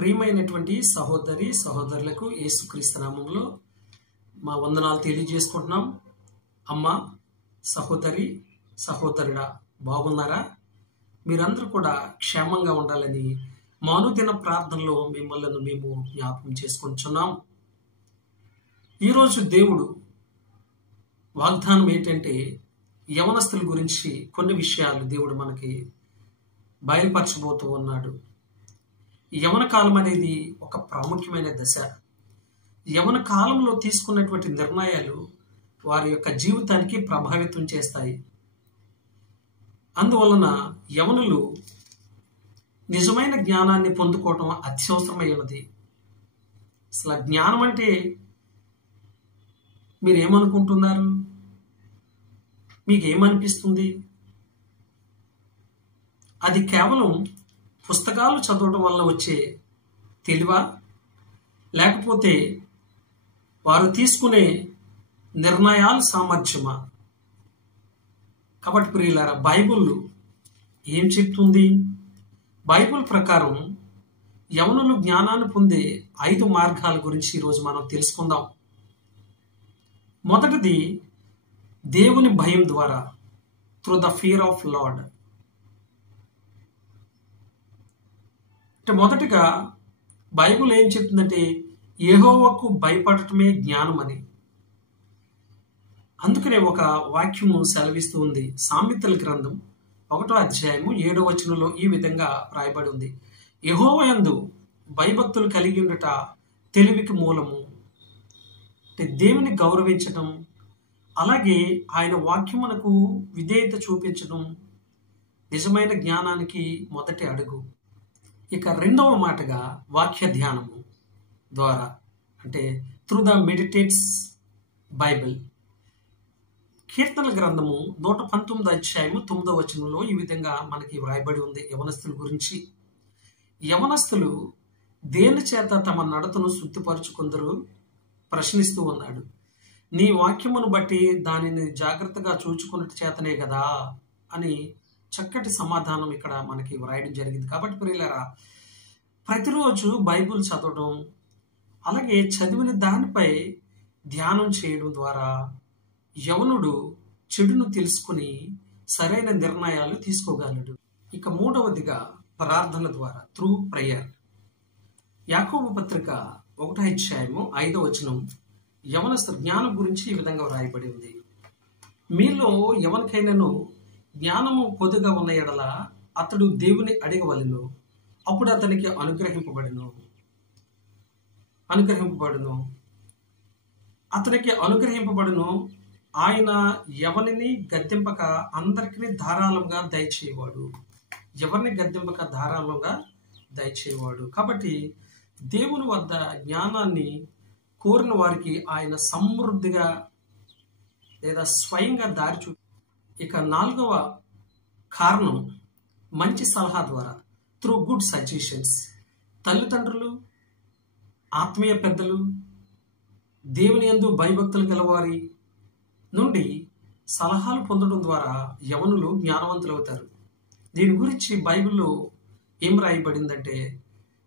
ప్రియమైనటువంటి సహోదరి సహోదరులకు యేసుక్రీస్తు నామములో మా వందనాలు తెలియజేసుకుంటున్నాం. అమ్మ, సహోదరి, సహోదరుడా, బాగున్నారా? మీరందరూ కూడా క్షేమంగా ఉండాలని మానుదిన ప్రార్థనలో మిమ్మల్ని మేము జ్ఞాపకం చేసుకుంటున్నాం. ఈరోజు దేవుడు వాగ్దానం ఏంటంటే, యవనస్తుల గురించి కొన్ని విషయాలు దేవుడు మనకి బయలుపరచబోతూ ఉన్నాడు. యవన కాలం అనేది ఒక ప్రాముఖ్యమైన దశ. యవన కాలంలో తీసుకున్నటువంటి నిర్ణయాలు వారి యొక్క జీవితానికి ప్రభావితం చేస్తాయి. అందువలన యవనులు నిజమైన జ్ఞానాన్ని పొందుకోవటం అత్యవసరమైనది. అసలు జ్ఞానం అంటే మీరేమనుకుంటున్నారు? మీకేమనిపిస్తుంది? అది కేవలం పుస్తకాలు చదవడం వల్ల వచ్చే తెలివా, లేకపోతే వారు తీసుకునే నిర్ణయాల సామర్థ్యమా? కాబట్టి ప్రియులారా, బైబిల్ ఏం చెప్తుంది? బైబిల్ ప్రకారం యవనులు జ్ఞానాన్ని పొందే 5 మార్గాల గురించి ఈరోజు మనం తెలుసుకుందాం. మొదటిది దేవుని భయం ద్వారా, through the fear of lord. అంటే మొదటిగా బైబిల్ ఏం చెప్తుందంటే, యెహోవాకు భయపడటమే జ్ఞానం అని. అందుకనే ఒక వాక్యము సెలవిస్తూ ఉంది. సామెతల గ్రంథం 1వ అధ్యాయము 7వ వచనంలో ఈ విధంగా రాయబడి ఉంది: యెహోవాయందు భయభక్తులు కలిగి ఉండట తెలివికి మూలము. అంటే దేవుని గౌరవించడం, అలాగే ఆయన వాక్యమునకు విధేయత చూపించడం నిజమైన జ్ఞానానికి మొదటి అడుగు. ఇక రెండవ మాటగా వాక్య ధ్యానము ద్వారా, అంటే త్రూ ద మెడిటేట్స్ బైబిల్. కీర్తనల గ్రంథము 119వ అధ్యాయము 9వ వచనంలో ఈ విధంగా మనకి వ్రాయబడి ఉంది యవనస్తుల గురించి. యవనస్తులు దేని చేత తమ నడతను శుద్ధిపరుచుకుందరు ప్రశ్నిస్తూ ఉన్నాడు. నీ వాక్యమును బట్టి దానిని జాగ్రత్తగా చూచుకున్నట్టు చేతనే కదా అని చక్కటి సమాధానం ఇక్కడ మనకి వ్రాయడం జరిగింది. కాబట్టి ప్రియులారా, ప్రతిరోజు బైబిల్ చదవడం, అలాగే చదివిన దానిపై ధ్యానం చేయడం ద్వారా యవనుడు చెడును తెలుసుకుని సరైన నిర్ణయాలు తీసుకోగలడు. ఇక మూడవదిగా ప్రార్థన ద్వారా, త్రూ ప్రేయర్. యాకోబు పత్రిక 1వ అధ్యాయము 5వ వచనం యవనస్తు జ్ఞానం గురించి ఈ విధంగా వ్రాయబడి ఉంది: మీలో ఎవరికైనాను జ్ఞానము కొద్దిగా ఉన్న ఎడల అతడు దేవుని అడగవలెను, అప్పుడు అతనికి అనుగ్రహింపబడును. అతనికి అనుగ్రహింపబడును. ఆయన ఎవరిని గద్దింపక అందరికీ ధారాళంగా దయచేవాడు. ఎవరిని గద్దింపక ధారాళంగా దయచేవాడు. కాబట్టి దేవుని వద్ద జ్ఞానాన్ని కోరిన వారికి ఆయన సమృద్ధిగా లేదా స్వయంగా దారి చూ. ఇక 4వ కారణం మంచి సలహా ద్వారా, త్రూ గుడ్ సజెషన్స్. తల్లిదండ్రులు, ఆత్మీయ పెద్దలు, దేవుని యందు భయభక్తులు గలవారి నుండి సలహాలు పొందడం ద్వారా యవనులు జ్ఞానవంతులు అవుతారు. దీని గురించి బైబిల్లో ఏం రాయబడిందంటే,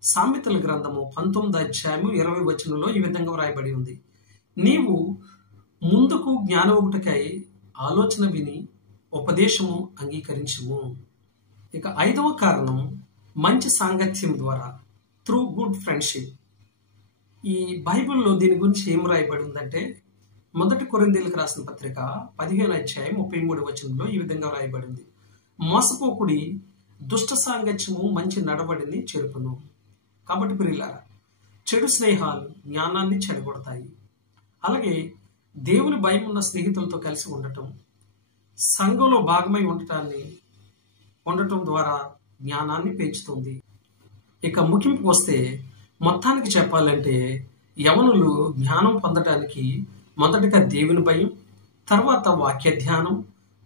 సామెతల గ్రంథము 19వ అధ్యాయము 20వ వచనంలో ఈ విధంగా రాయబడి ఉంది: నీవు ముందుకు జ్ఞానముటకై ఆలోచన విని ఉపదేశము అంగీకరించుము. ఇక 5వ కారణం మంచి సాంగత్యం ద్వారా, త్రూ గుడ్ ఫ్రెండ్షిప్. ఈ బైబిల్లో దీని గురించి ఏం రాయబడి ఉందంటే, 1 కొరింథీయులకు రాసిన పత్రిక 15వ అధ్యాయం 33వ వచనంలో ఈ విధంగా రాయబడింది: మోసపోకుడి, దుష్ట సాంగత్యము మంచి నడవడిని చెరుపును. కాబట్టి ప్రియులారా, చెడు స్నేహాలు జ్ఞానాన్ని చెడగొడతాయి. అలాగే దేవుని భయం ఉన్న స్నేహితులతో కలిసి ఉండటం, సంఘంలో భాగమై ఉండటం ద్వారా జ్ఞానాన్ని పెంచుతుంది. ఇక ముగింపుకు వస్తే, మొత్తానికి చెప్పాలంటే యవనులు జ్ఞానం పొందడానికి మొదటగా దేవుని భయం, తర్వాత వాక్య ధ్యానం,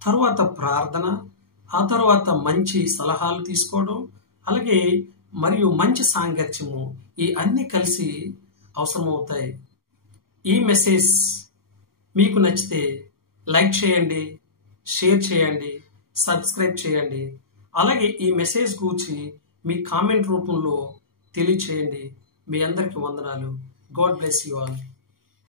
తర్వాత ప్రార్థన, ఆ తర్వాత మంచి సలహాలు తీసుకోవడం, అలాగే మరియు మంచి సాంగత్యము, ఈ అన్ని కలిసి అవసరమవుతాయి. ఈ మెసేజ్ మీకు నచ్చితే లైక్ చేయండి, షేర్ చేయండి, సబ్స్క్రైబ్ చేయండి. అలాగే ఈ మెసేజ్ గురించి మీ కామెంట్ రూపంలో తెలియచేయండి. మీ అందరికీ వందనాలు. God bless you all.